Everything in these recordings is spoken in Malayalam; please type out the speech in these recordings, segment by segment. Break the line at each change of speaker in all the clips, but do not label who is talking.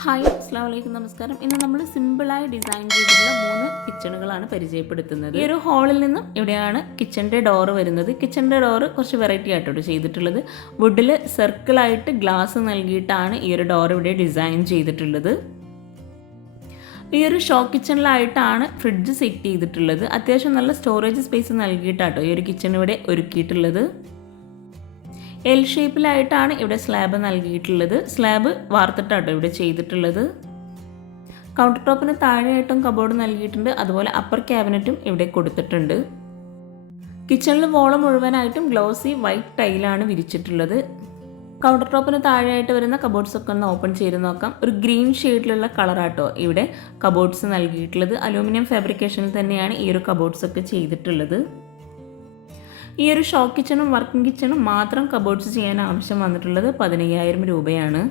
ഹായ് അസ്ലാം വലൈക്കും നമസ്കാരം. ഇന്ന് നമ്മൾ സിമ്പിളായി ഡിസൈൻ ചെയ്തിട്ടുള്ള മൂന്ന് കിച്ചണുകളാണ് പരിചയപ്പെടുത്തുന്നത്. ഈ ഒരു ഹാളിൽ നിന്നും ഇവിടെയാണ് കിച്ചണിന്റെ ഡോറ് വരുന്നത്. കിച്ചണിന്റെ ഡോറ് കുറച്ച് വെറൈറ്റി ആയിട്ടോട് ചെയ്തിട്ടുള്ളത്. വുഡിൽ സർക്കിളായിട്ട് ഗ്ലാസ് നൽകിയിട്ടാണ് ഈ ഒരു ഡോർ ഇവിടെ ഡിസൈൻ ചെയ്തിട്ടുള്ളത്. ഈ ഒരു ഷോ കിച്ചണിലായിട്ടാണ് ഫ്രിഡ്ജ് സെറ്റ് ചെയ്തിട്ടുള്ളത്. അത്യാവശ്യം നല്ല സ്റ്റോറേജ് സ്പേസ് നൽകിയിട്ടാട്ടോ ഈ ഒരു കിച്ചൺ ഇവിടെ ഒരുക്കിയിട്ടുള്ളത്. എൽ ഷേപ്പിലായിട്ടാണ് ഇവിടെ സ്ലാബ് നൽകിയിട്ടുള്ളത്. സ്ലാബ് വാർത്തിട്ടാട്ടോ ഇവിടെ ചെയ്തിട്ടുള്ളത്. കൗണ്ടർ ടോപ്പിന് താഴെയായിട്ടും കബോർഡ് നൽകിയിട്ടുണ്ട്. അതുപോലെ അപ്പർ ക്യാബിനറ്റും ഇവിടെ കൊടുത്തിട്ടുണ്ട്. കിച്ചണിൽ വോൾ മുഴുവനായിട്ടും ഗ്ലോസി വൈറ്റ് ടൈലാണ് വിരിച്ചിട്ടുള്ളത്. കൗണ്ടർ ടോപ്പിന് താഴെയായിട്ട് വരുന്ന കബോർഡ്സ് ഒക്കെ ഒന്ന് ഓപ്പൺ ചെയ്ത് നോക്കാം. ഒരു ഗ്രീൻ ഷെയ്ഡിലുള്ള കളറാട്ടോ ഇവിടെ കബോർഡ്സ് നൽകിയിട്ടുള്ളത്. അലൂമിനിയം ഫാബ്രിക്കേഷനിൽ തന്നെയാണ് ഈ ഒരു കബോർഡ്സ് ഒക്കെ ചെയ്തിട്ടുള്ളത്. ഈ ഒരു ഷോ കിച്ചണും വർക്കിംഗ് കിച്ചണും മാത്രം കബോർഡ്സ് ചെയ്യാൻ ആവശ്യം വന്നിട്ടുള്ളത് പതിനയ്യായിരം രൂപയാണ്.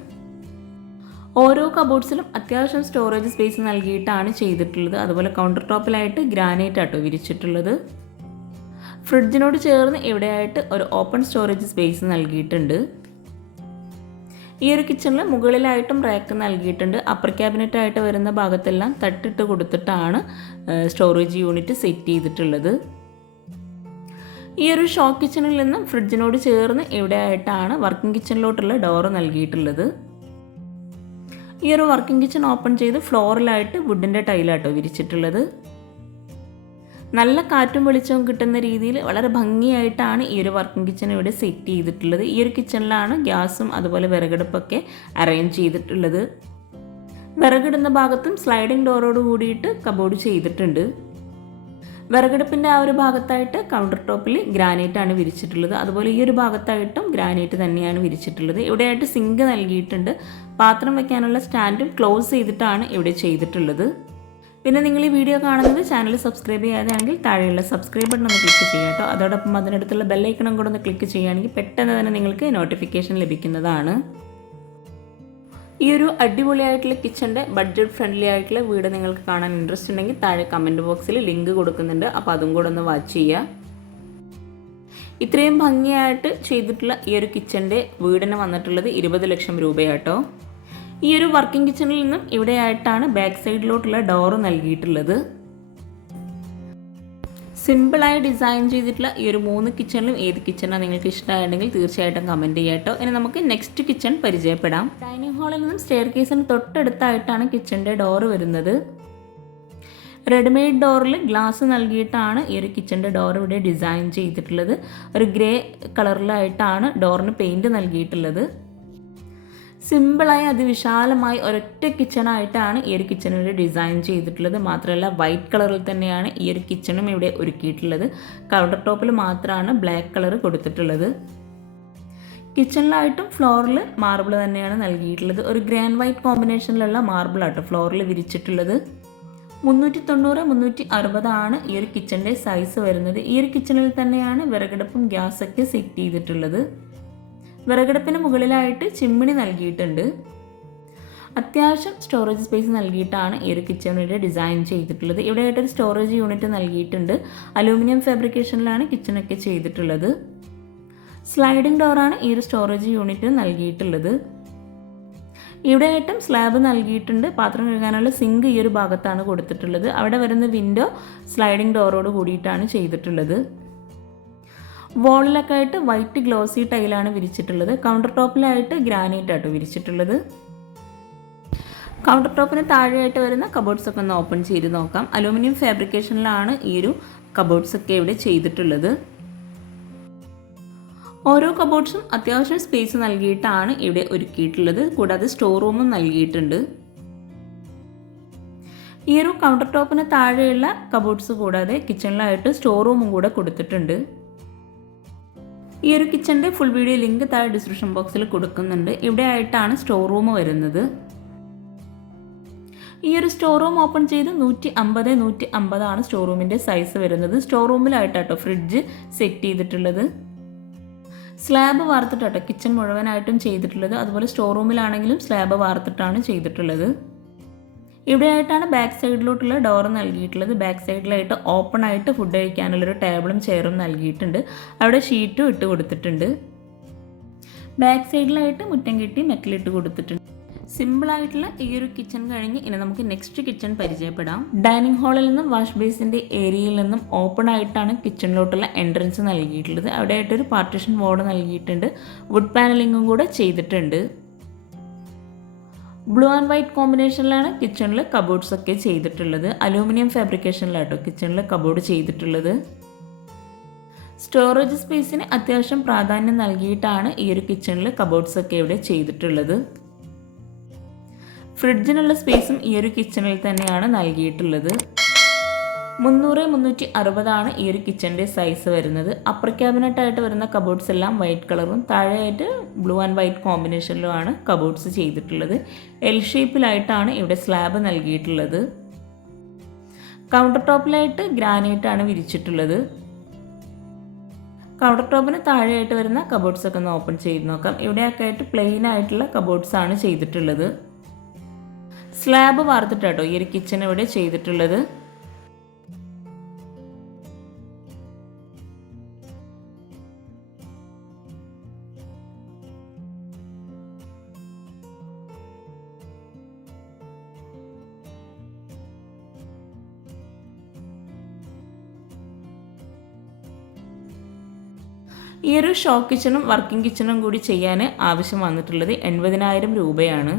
ഓരോ കബോർഡ്സിലും അത്യാവശ്യം സ്റ്റോറേജ് സ്പേസ് നൽകിയിട്ടാണ് ചെയ്തിട്ടുള്ളത്. അതുപോലെ കൗണ്ടർ ടോപ്പിലായിട്ട് ഗ്രാനൈറ്റ് ആട്ടോ വിരിച്ചിട്ടുള്ളത്. ഫ്രിഡ്ജിനോട് ചേർന്ന് ഇവിടെയായിട്ട് ഒരു ഓപ്പൺ സ്റ്റോറേജ് സ്പേസ് നൽകിയിട്ടുണ്ട്. ഈ ഒരു കിച്ചണിൽ മുകളിലായിട്ടും റാക്ക് നൽകിയിട്ടുണ്ട്. അപ്പർ ക്യാബിനറ്റ് ആയിട്ട് വരുന്ന ഭാഗത്തെല്ലാം തട്ടിട്ട് കൊടുത്തിട്ടാണ് സ്റ്റോറേജ് യൂണിറ്റ് സെറ്റ് ചെയ്തിട്ടുള്ളത്. ഈ ഒരു ഷോ കിച്ചണിൽ നിന്നും ഫ്രിഡ്ജിനോട് ചേർന്ന് ഇവിടെയായിട്ടാണ് വർക്കിംഗ് കിച്ചണിലോട്ടുള്ള ഡോറ് നൽകിയിട്ടുള്ളത്? ഈ ഒരു വർക്കിംഗ് കിച്ചൺ ഓപ്പൺ ചെയ്ത് ഫ്ലോറിലായിട്ട് വുഡിന്റെ ടൈലാട്ടോ വിരിച്ചിട്ടുള്ളത്. നല്ല കാറ്റും വെളിച്ചവും കിട്ടുന്ന രീതിയിൽ വളരെ ഭംഗിയായിട്ടാണ് ഈ ഒരു വർക്കിംഗ് കിച്ചൺ ഇവിടെ സെറ്റ് ചെയ്തിട്ടുള്ളത്. ഈ ഒരു കിച്ചണിലാണ് ഗ്യാസും അതുപോലെ വിറകടുപ്പൊക്കെ അറേഞ്ച് ചെയ്തിട്ടുള്ളത്. വിറകിടുന്ന ഭാഗത്തും സ്ലൈഡിംഗ് ഡോറോട് കൂടിയിട്ട് കബോർഡ് ചെയ്തിട്ടുണ്ട്. വിറകടുപ്പിന്റെ ആ ഒരു ഭാഗത്തായിട്ട് കൗണ്ടർ ടോപ്പിൽ ഗ്രാനൈറ്റ് ആണ് വിരിച്ചിട്ടുള്ളത്. അതുപോലെ ഈ ഒരു ഭാഗത്തായിട്ടും ഗ്രാനൈറ്റ് തന്നെയാണ് വിരിച്ചിട്ടുള്ളത്. ഇവിടെയായിട്ട് സിങ്ക് നൽകിയിട്ടുണ്ട്. പാത്രം വെക്കാനുള്ള സ്റ്റാൻഡും ക്ലോസ് ചെയ്തിട്ടാണ് ഇവിടെ ചെയ്തിട്ടുള്ളത്. പിന്നെ നിങ്ങൾ ഈ വീഡിയോ കാണുന്നത് ചാനൽ സബ്സ്ക്രൈബ് ചെയ്യാതെയാണെങ്കിൽ താഴെയുള്ള സബ്സ്ക്രൈബ് ബട്ടൺ ഒന്ന് ക്ലിക്ക് ചെയ്യാം കേട്ടോ. അതോടൊപ്പം അതിനടുത്തുള്ള ബെല്ലൈക്കണം കൂടെ ഒന്ന് ക്ലിക്ക് ചെയ്യുകയാണെങ്കിൽ പെട്ടെന്ന് തന്നെ നിങ്ങൾക്ക് നോട്ടിഫിക്കേഷൻ ലഭിക്കുന്നതാണ്. ഈ ഒരു അടിപൊളിയായിട്ടുള്ള കിച്ചന്റെ ബഡ്ജറ്റ് ഫ്രണ്ട്ലി ആയിട്ടുള്ള വീട് നിങ്ങൾക്ക് കാണാൻ ഇൻട്രസ്റ്റ് ഉണ്ടെങ്കിൽ താഴെ കമന്റ് ബോക്സിൽ ലിങ്ക് കൊടുക്കുന്നുണ്ട്. അപ്പോൾ അതും കൂടെ ഒന്ന് വാച്ച് ചെയ്യുക ഇത്രയും ഭംഗിയായിട്ട് ചെയ്തിട്ടുള്ള ഈ ഒരു കിച്ചന്റെ വീടിന് വന്നിട്ടുള്ളത് ഇരുപത് ലക്ഷം രൂപയാട്ടോ. ഈ ഒരു വർക്കിംഗ് കിച്ചണിൽ നിന്നും ഇവിടെയായിട്ടാണ് ബാക്ക് സൈഡിലോട്ടുള്ള ഡോറ് നൽകിയിട്ടുള്ളത്. സിമ്പിളായി ഡിസൈൻ ചെയ്തിട്ടുള്ള ഈ ഒരു മൂന്ന് കിച്ചണിലും ഏത് കിച്ചണാണ് നിങ്ങൾക്ക് ഇഷ്ടമായിട്ടുണ്ടെങ്കിൽ തീർച്ചയായിട്ടും കമന്റ് ചെയ്യാട്ടോ ഇനി നമുക്ക് നെക്സ്റ്റ് കിച്ചൺ പരിചയപ്പെടാം. ഡൈനിങ് ഹാളിൽ നിന്നും സ്റ്റെയർ കേസിന് തൊട്ടടുത്തായിട്ടാണ് കിച്ചന്റെ ഡോറ് വരുന്നത്. റെഡിമെയ്ഡ് ഡോറിൽ ഗ്ലാസ് നൽകിയിട്ടാണ് ഈ ഒരു കിച്ചന്റെ ഡോർ ഇവിടെ ഡിസൈൻ ചെയ്തിട്ടുള്ളത്. ഒരു ഗ്രേ കളറിലായിട്ടാണ് ഡോറിന് പെയിന്റ് നൽകിയിട്ടുള്ളത്. സിമ്പിളായി അതിവിശാലമായി ഒരൊറ്റ കിച്ചണായിട്ടാണ് ഈ ഒരു കിച്ചൺ ഇവിടെ ഡിസൈൻ ചെയ്തിട്ടുള്ളത്. മാത്രമല്ല വൈറ്റ് കളറിൽ തന്നെയാണ് ഈ ഒരു കിച്ചണും ഇവിടെ ഒരുക്കിയിട്ടുള്ളത്. കൗണ്ടർ ടോപ്പിൽ മാത്രമാണ് ബ്ലാക്ക് കളർ കൊടുത്തിട്ടുള്ളത്. കിച്ചണിലായിട്ടും ഫ്ലോറിൽ മാർബിൾ തന്നെയാണ് നൽകിയിട്ടുള്ളത്. ഒരു ഗ്രാൻഡ് വൈറ്റ് കോമ്പിനേഷനിലുള്ള മാർബിളാട്ടോ ഫ്ലോറിൽ വിരിച്ചിട്ടുള്ളത്. മുന്നൂറ്റി തൊണ്ണൂറ് മുന്നൂറ്റി അറുപതാണ് ഈ ഒരു കിച്ചണിന്റെ സൈസ് വരുന്നത്. ഈ ഒരു കിച്ചണിൽ തന്നെയാണ് വിറകടുപ്പും ഗ്യാസൊക്കെ സെറ്റ് ചെയ്തിട്ടുള്ളത്. വിറകടുപ്പിന് മുകളിലായിട്ട് ചിമ്മിണി നൽകിയിട്ടുണ്ട്. അത്യാവശ്യം സ്റ്റോറേജ് സ്പേസ് നൽകിയിട്ടാണ് ഈ ഒരു കിച്ചൺ യൂണിറ്റ് ഡിസൈൻ ചെയ്തിട്ടുള്ളത്. ഇവിടെയായിട്ടൊരു സ്റ്റോറേജ് യൂണിറ്റ് നൽകിയിട്ടുണ്ട്. അലൂമിനിയം ഫാബ്രിക്കേഷനിലാണ് കിച്ചണൊക്കെ ചെയ്തിട്ടുള്ളത്. സ്ലൈഡിംഗ് ഡോറാണ് ഈ ഒരു സ്റ്റോറേജ് യൂണിറ്റ് നൽകിയിട്ടുള്ളത്. ഇവിടെയായിട്ടും സ്ലാബ് നൽകിയിട്ടുണ്ട്. പാത്രം കഴുകാനുള്ള സിങ്ക് ഈ ഒരു ഭാഗത്താണ് കൊടുത്തിട്ടുള്ളത്. അവിടെ വരുന്ന വിൻഡോ സ്ലൈഡിംഗ് ഡോറോട് കൂടിയിട്ടാണ് ചെയ്തിട്ടുള്ളത്. വോളിലൊക്കെ ആയിട്ട് വൈറ്റ് ഗ്ലോസി ടൈലാണ് വിരിച്ചിട്ടുള്ളത്. കൗണ്ടർ ടോപ്പിലായിട്ട് ഗ്രാനൈറ്റ് ആട്ടോ വിരിച്ചിട്ടുള്ളത്. കൗണ്ടർ ടോപ്പിന് താഴെയായിട്ട് വരുന്ന കബോർഡ്സ് ഒക്കെ ഒന്ന് ഓപ്പൺ ചെയ്ത് നോക്കാം. അലൂമിനിയം ഫാബ്രിക്കേഷനിലാണ് ഈ ഒരു കബോർഡ്സ് ഒക്കെ ഇവിടെ ചെയ്തിട്ടുള്ളത്. ഓരോ കബോർഡ്സും അത്യാവശ്യം സ്പേസ് നൽകിയിട്ടാണ് ഇവിടെ ഒരുക്കിയിട്ടുള്ളത്. കൂടാതെ സ്റ്റോർ റൂമും നൽകിയിട്ടുണ്ട്. ഈ ഒരു കൗണ്ടർ ടോപ്പിന് താഴെയുള്ള കബോർഡ്സ് കൂടാതെ കിച്ചണിലായിട്ട് സ്റ്റോർ റൂമും കൂടെ കൊടുത്തിട്ടുണ്ട്. ഈ ഒരു കിച്ചന്റെ ഫുൾ വീഡിയോ ലിങ്ക് താഴെ ഡിസ്ക്രിപ്ഷൻ ബോക്സിൽ കൊടുക്കുന്നുണ്ട്. ഇവിടെ ആയിട്ടാണ് സ്റ്റോർ റൂം വരുന്നത്. ഈ ഒരു സ്റ്റോർ റൂം ഓപ്പൺ ചെയ്ത് നൂറ്റി അമ്പത് നൂറ്റി അമ്പതാണ് സ്റ്റോർ റൂമിന്റെ സൈസ് വരുന്നത് സ്റ്റോർ റൂമിലായിട്ടാട്ടോ ഫ്രിഡ്ജ് സെറ്റ് ചെയ്തിട്ടുള്ളത്. സ്ലാബ് വാർത്തിട്ടാട്ടോ കിച്ചൺ മുഴുവനായിട്ടും ചെയ്തിട്ടുള്ളത്. അതുപോലെ സ്റ്റോർ റൂമിലാണെങ്കിലും സ്ലാബ് വാർത്തിട്ടാണ് ചെയ്തിട്ടുള്ളത്. ഇവിടെയായിട്ടാണ് ബാക്ക് സൈഡിലോട്ടുള്ള ഡോർ നൽകിയിട്ടുള്ളത്. ബാക്ക് സൈഡിലായിട്ട് ഓപ്പൺ ആയിട്ട് ഫുഡ് കഴിക്കാനുള്ളൊരു ടേബിളും ചെയറും നൽകിയിട്ടുണ്ട്. അവിടെ ഷീറ്റും ഇട്ട് കൊടുത്തിട്ടുണ്ട്. ബാക്ക് സൈഡിലായിട്ട് മുറ്റം കെട്ടി മെറ്റലിട്ട് കൊടുത്തിട്ടുണ്ട്. സിമ്പിളായിട്ടുള്ള ഈ ഒരു കിച്ചൺ കഴിഞ്ഞ് ഇനി നമുക്ക് നെക്സ്റ്റ് കിച്ചൺ പരിചയപ്പെടാം. ഡൈനിങ് ഹാളിൽ നിന്നും വാഷ് ബേസിന്റെ ഏരിയയിൽ നിന്നും ഓപ്പൺ ആയിട്ടാണ് കിച്ചണിലോട്ടുള്ള എൻട്രൻസ് നൽകിയിട്ടുള്ളത്. അവിടെ ആയിട്ടൊരു പാർട്ടിഷൻ വാർഡ് നൽകിയിട്ടുണ്ട് വുഡ് പാനലിങ്ങും കൂടെ ചെയ്തിട്ടുണ്ട്. ബ്ലൂ ആൻഡ് വൈറ്റ് കോമ്പിനേഷനിലാണ് കിച്ചണിൽ കബോർഡ്സ് ഒക്കെ ചെയ്തിട്ടുള്ളത്. അലൂമിനിയം ഫാബ്രിക്കേഷനിലാട്ടോ കിച്ചണിൽ കബോർഡ് ചെയ്തിട്ടുള്ളത്. സ്റ്റോറേജ് സ്പേസിന് അത്യാവശ്യം പ്രാധാന്യം നൽകിയിട്ടാണ് ഈ ഒരു കിച്ചണിൽ കബോർഡ്സ് ഒക്കെ ഇവിടെ ചെയ്തിട്ടുള്ളത്. ഫ്രിഡ്ജിനുള്ള സ്പേസും ഈ ഒരു കിച്ചണിൽ തന്നെയാണ് നൽകിയിട്ടുള്ളത്. മുന്നൂറ് മുന്നൂറ്റി അറുപതാണ് ഈ ഒരു കിച്ചന്റെ സൈസ് വരുന്നത്. അപ്പർ ക്യാബിനറ്റായിട്ട് വരുന്ന കബോർഡ്സ് എല്ലാം വൈറ്റ് കളറും താഴെയായിട്ട് ബ്ലൂ ആൻഡ് വൈറ്റ് കോമ്പിനേഷനിലുമാണ് കബോർഡ്സ് ചെയ്തിട്ടുള്ളത്. എൽ ഷേപ്പിലായിട്ടാണ് ഇവിടെ സ്ലാബ് നൽകിയിട്ടുള്ളത്. കൗണ്ടർ ടോപ്പിലായിട്ട് ഗ്രാനൈറ്റ് ആണ് വിരിച്ചിട്ടുള്ളത്. കൗണ്ടർ ടോപ്പിന് താഴെയായിട്ട് വരുന്ന കബോർഡ്സ് ഒക്കെ ഒന്ന് ഓപ്പൺ ചെയ്ത് നോക്കാം. ഇവിടെയൊക്കെ ആയിട്ട് പ്ലെയിൻ ആയിട്ടുള്ള കബോർഡ്സ് ആണ് ചെയ്തിട്ടുള്ളത്. സ്ലാബ് വാർത്തിട്ടാട്ടോ ഈ ഒരു കിച്ചൺ ഇവിടെ ചെയ്തിട്ടുള്ളത്. ഈ ഒരു ഷോ കിച്ചണും വർക്കിംഗ് കിച്ചണും കൂടി ചെയ്യാൻ ആവശ്യം വന്നിട്ടുള്ളത് എൺപതിനായിരം രൂപയാണ്.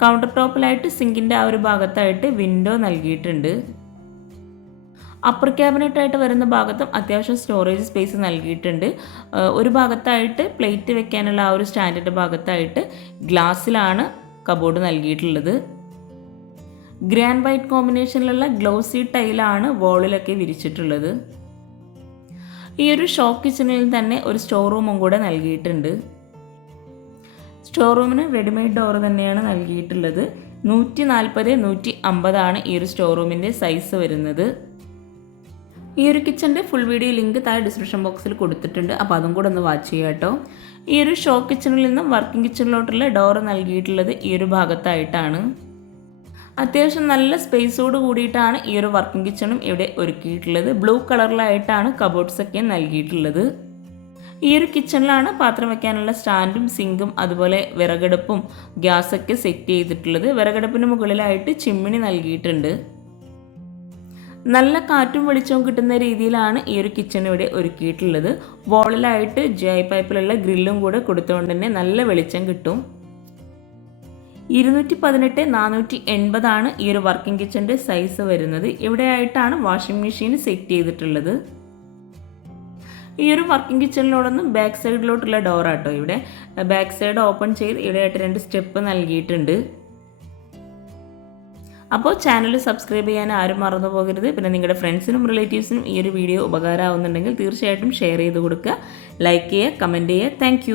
കൗണ്ടർ ടോപ്പിലായിട്ട് സിങ്കിന്റെ ആ ഒരു ഭാഗത്തായിട്ട് വിൻഡോ നൽകിയിട്ടുണ്ട്. അപ്പർ ക്യാബിനറ്റായിട്ട് വരുന്ന ഭാഗത്തും അത്യാവശ്യം സ്റ്റോറേജ് സ്പേസ് നൽകിയിട്ടുണ്ട്. ഒരു ഭാഗത്തായിട്ട് പ്ലേറ്റ് വെക്കാനുള്ള ആ ഒരു സ്റ്റാൻഡിന്റെ ഭാഗത്തായിട്ട് ഗ്ലാസ്സിലാണ് കബോർഡ് നൽകിയിട്ടുള്ളത്. ഗ്രാൻഡ് വൈറ്റ് കോമ്പിനേഷനിലുള്ള ഗ്ലോസി ടൈലാണ് വോളിലൊക്കെ വിരിച്ചിട്ടുള്ളത്. ഈ ഒരു ഷോ കിച്ചണിൽ തന്നെ ഒരു സ്റ്റോർ റൂമും കൂടെ നൽകിയിട്ടുണ്ട്. സ്റ്റോർ റൂമിന് റെഡിമെയ്ഡ് ഡോർ തന്നെയാണ് നൽകിയിട്ടുള്ളത്. നൂറ്റി നാൽപ്പത് നൂറ്റി അമ്പതാണ് ഈ ഒരു സ്റ്റോർ റൂമിന്റെ സൈസ് വരുന്നത്. ഈ ഒരു കിച്ചന്റെ ഫുൾ വീഡിയോ ലിങ്ക് താഴെ ഡിസ്ക്രിപ്ഷൻ ബോക്സിൽ കൊടുത്തിട്ടുണ്ട്. അപ്പോൾ അതും കൂടെ ഒന്ന് വാച്ച് ചെയ്യാം കേട്ടോ. ഈ ഒരു ഷോ കിച്ചണിൽ നിന്നും വർക്കിംഗ് കിച്ചണിലോട്ടുള്ള ഡോർ നൽകിയിട്ടുള്ളത് ഈ ഒരു ഭാഗത്തായിട്ടാണ്. അത്യാവശ്യം നല്ല സ്പേസോട് കൂടിയിട്ടാണ് ഈ ഒരു വർക്കിംഗ് കിച്ചണും ഇവിടെ ഒരുക്കിയിട്ടുള്ളത്. ബ്ലൂ കളറിലായിട്ടാണ് കബോർഡ്സ് ഒക്കെ നൽകിയിട്ടുള്ളത്. ഈ ഒരു കിച്ചണിലാണ് പാത്രം വയ്ക്കാനുള്ള സ്റ്റാൻഡും സിങ്കും അതുപോലെ വിറകടുപ്പും ഗ്യാസൊക്കെ സെറ്റ് ചെയ്തിട്ടുള്ളത്. വിറകടുപ്പിന് മുകളിലായിട്ട് ചിമ്മിണി നൽകിയിട്ടുണ്ട്. നല്ല കാറ്റും വെളിച്ചവും കിട്ടുന്ന രീതിയിലാണ് ഈ ഒരു കിച്ചൺ ഇവിടെ ഒരുക്കിയിട്ടുള്ളത്. വോളിലായിട്ട് ജൈ പൈപ്പിലുള്ള ഗ്രില്ലും കൂടെ കൊടുത്തുകൊണ്ട് തന്നെ നല്ല വെളിച്ചം കിട്ടും. ഇരുന്നൂറ്റി പതിനെട്ട് നാനൂറ്റി എൺപതാണ് ഈ ഒരു വർക്കിംഗ് കിച്ചന്റെ സൈസ് വരുന്നത്. ഇവിടെയായിട്ടാണ് വാഷിംഗ് മെഷീൻ സെറ്റ് ചെയ്തിട്ടുള്ളത്. ഈ ഒരു വർക്കിംഗ് കിച്ചണിലോടൊന്നും ബാക്ക് സൈഡിലോട്ടുള്ള ഡോറാട്ടോ ഇവിടെ. ബാക്ക് സൈഡ് ഓപ്പൺ ചെയ്ത് ഇവിടെയായിട്ട് രണ്ട് സ്റ്റെപ്പ് നൽകിയിട്ടുണ്ട്. അപ്പോൾ ചാനൽ സബ്സ്ക്രൈബ് ചെയ്യാൻ ആരും മറന്നു പോകരുത്. പിന്നെ നിങ്ങളുടെ ഫ്രണ്ട്സിനും റിലേറ്റീവ്സിനും ഈ ഒരു വീഡിയോ ഉപകാരമാവുന്നുണ്ടെങ്കിൽ തീർച്ചയായിട്ടും ഷെയർ ചെയ്ത് കൊടുക്കുക. ലൈക്ക് ചെയ്യുക കമന്റ് ചെയ്യുക. താങ്ക്